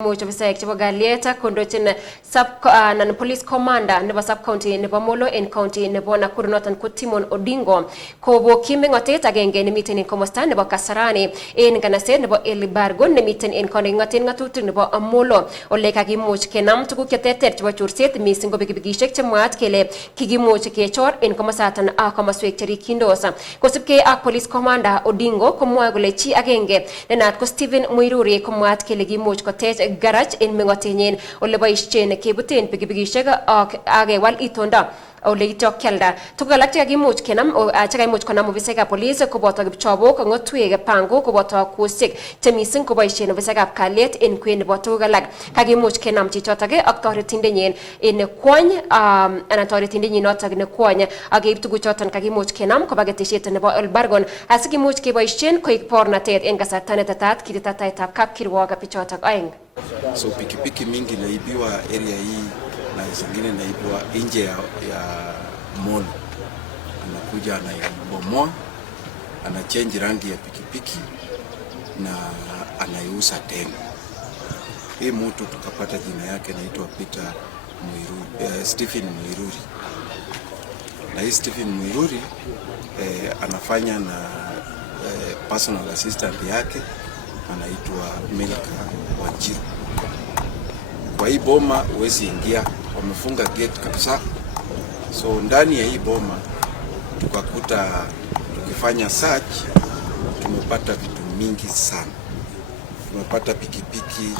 Much of Sek Galieta, Kondochin Police Commander, Never Sub County, Never Molo, and County, Nebo Nakuru North and Kutimon Odingo, Kobo Kiming Otet again, meeting in Komostan, Nebo Kasarani, in Ganase, Nebo Elibargon, meeting in Koningatin Natutu, Nebo Amolo, or Lake Agimuch Kenam to Kukatet, what you said, missing Bigishek Chamat Kele, Kigimuch Kechor, in Komasatan, Akamaswek Kindosa, Kosipke, a Police Commander Odingo, Komuagulechi Agenge, then at Stephen Muiruri, Komat Kelegimuch Kotet. Garage in Mengotinien or Lebaishin, Kibutin, Pigishega, Agewal Itonda, or Lito Kelda. To Galactic Gimuch Kenam or Achagamuch Konam Visega Police, Kubota Chobo, Kongotwig, Pango, Kubota Kusik, Temisin Kubashin of Visagap Kalet in Queen Botugalag, Kagimuch Kenam Chichotage, Octoritindinian in Kwan, and Authority not in Kwan, I gave to Guchot and Kagimuch Kenam, Kobagatishit and El Bargon, as Gimuch Kibashin, quick pornatate in Gasatanetat, Kitata Kap Kirwaga Pichota Ang. So pikipiki mingi naibiwa area hii na zingine naibiwa nje ya mall. Anakuja anaibomoa, anachange rangi ya pikipiki na anaiuza tena. Hii mtu tukapata jina yake anaitwa Peter Muiruri, Stephen Muiruri. Na hii Stephen Muiruri anafanya na personal assistant yake anaitwa Melka Wanjiru. Kwa hii boma huwezi ingia, wamefunga gate kabisa. So ndani ya hii boma tukakuta, tukifanya search tumepata vitu mingi sana. Tumepata pikipiki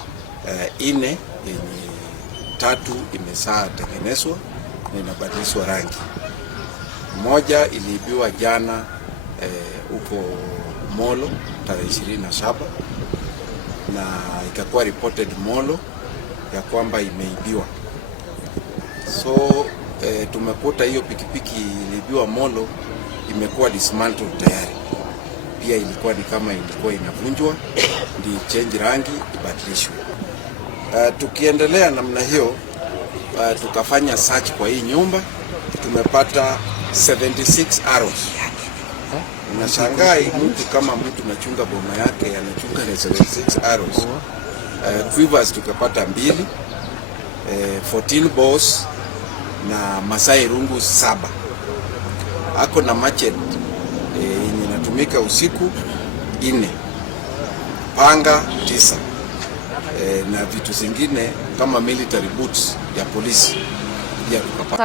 ine yenye 3 imesaa tengenezwa na inabadilishwa rangi. Moja iliibiwa jana huko Molo tarehe 27 na ikakuwa reported Molo ya kwamba imeibiwa. So tumekuta hiyo pikipiki iliibiwa Molo imekuwa dismantled tayari. Pia ilikuwa ni kama ilikuwa inavunjwa, ndi change rangi ibadilishwe. Tukiendelea namna hiyo, tukafanya search kwa hii nyumba, tumepata 76 arrows. Unashangaa mtu kama mtu nachunga boma yake anachunga 76 arrows. Quivers tukapata 2, 14 balls na masai rungu 7. Ako na machete yenye inatumika usiku 4, panga 9, na vitu zingine kama military boots ya polisi pia tukapata.